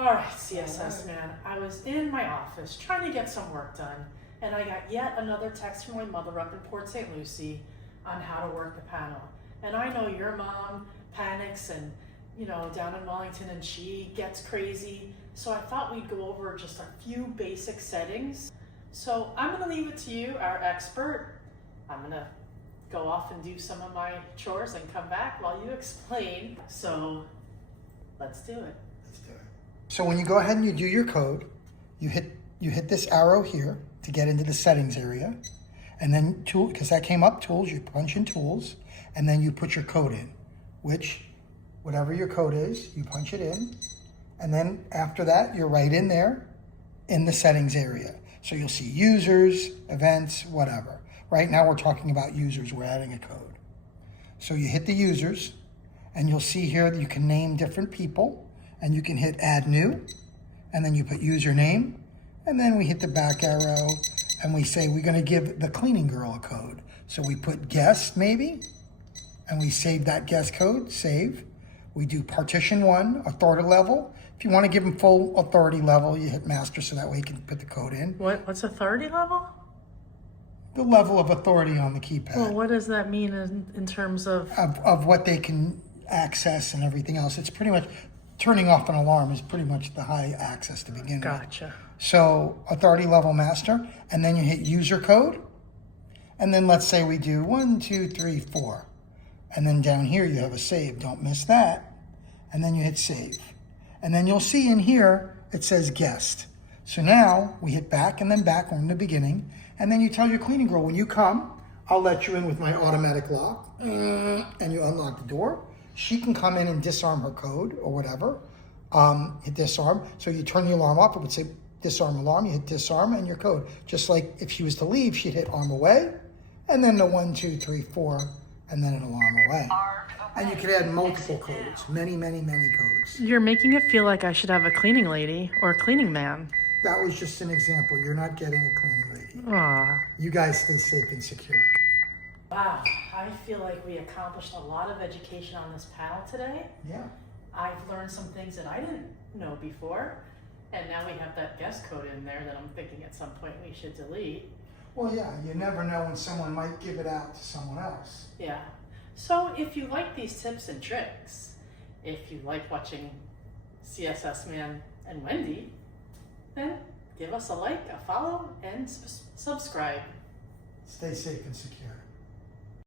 All right, CSS man, I was in my office trying to get some work done, and I got yet another text from my mother up in Port St. Lucie on how to work the panel. And I know your mom panics and, down in Wellington, and she gets crazy. So I thought we'd go over just a few basic settings. So I'm gonna leave it to you, our expert. I'm gonna go off and do some of my chores and come back while you explain. So let's do it. So when you go ahead and you do your code, you hit this arrow here to get into the settings area, and then tool, because that came up, tools, you punch in tools, and then you put your code in, which whatever your code is, you punch it in, and then after that, you're right in there in the settings area. So you'll see users, events, whatever. Right now we're talking about users, we're adding a code. So you hit the users, and you'll see here that you can name different people, and you can hit add new, and then you put username, and then we hit the back arrow, and we say we're gonna give the cleaning girl a code. So we put guest maybe, and we save that guest code, save. We do partition 1, authority level. If you wanna give them full authority level, you hit master so that way you can put the code in. What's authority level? The level of authority on the keypad. Well, what does that mean in terms of? Of what they can access and everything else. It's pretty much, turning off an alarm is pretty much the high access to begin with. Gotcha. So authority level master, and then you hit user code, and then let's say we do 1, 2, 3, 4, and then down here you have a save. Don't miss that, and then you hit save, and then you'll see in here it says guest. So now we hit back and then back in the beginning, and then you tell your cleaning girl, when you come, I'll let you in with my automatic lock, and you unlock the door. She can come in and disarm her code or whatever, hit disarm. So you turn the alarm off, it would say disarm alarm, you hit disarm and your code. Just like if she was to leave, she'd hit arm away, and then the 1, 2, 3, 4, and then an alarm away. And you can add multiple codes, many, many, many codes. You're making it feel like I should have a cleaning lady or a cleaning man. That was just an example. You're not getting a cleaning lady. Aw. You guys stay safe and secure. Wow, I feel like we accomplished a lot of education on this panel today. Yeah. I've learned some things that I didn't know before, and now we have that guest code in there that I'm thinking at some point we should delete. Well, yeah, you never know when someone might give it out to someone else. Yeah. So if you like these tips and tricks, if you like watching CSS Man and Wendy, then give us a like, a follow, and subscribe. Stay safe and secure.